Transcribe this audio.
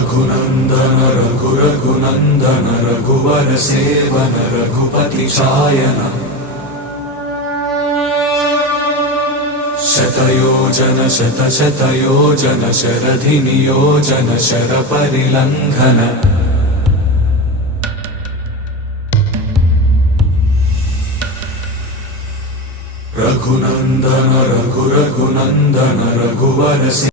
रघुनंदन रघुनंदन रघुवर seven Raghupati चायन शतयोजन शतशतयोजन शरधि नियोजन sir परिलंघन Raghunandan Raghunandan रघुवर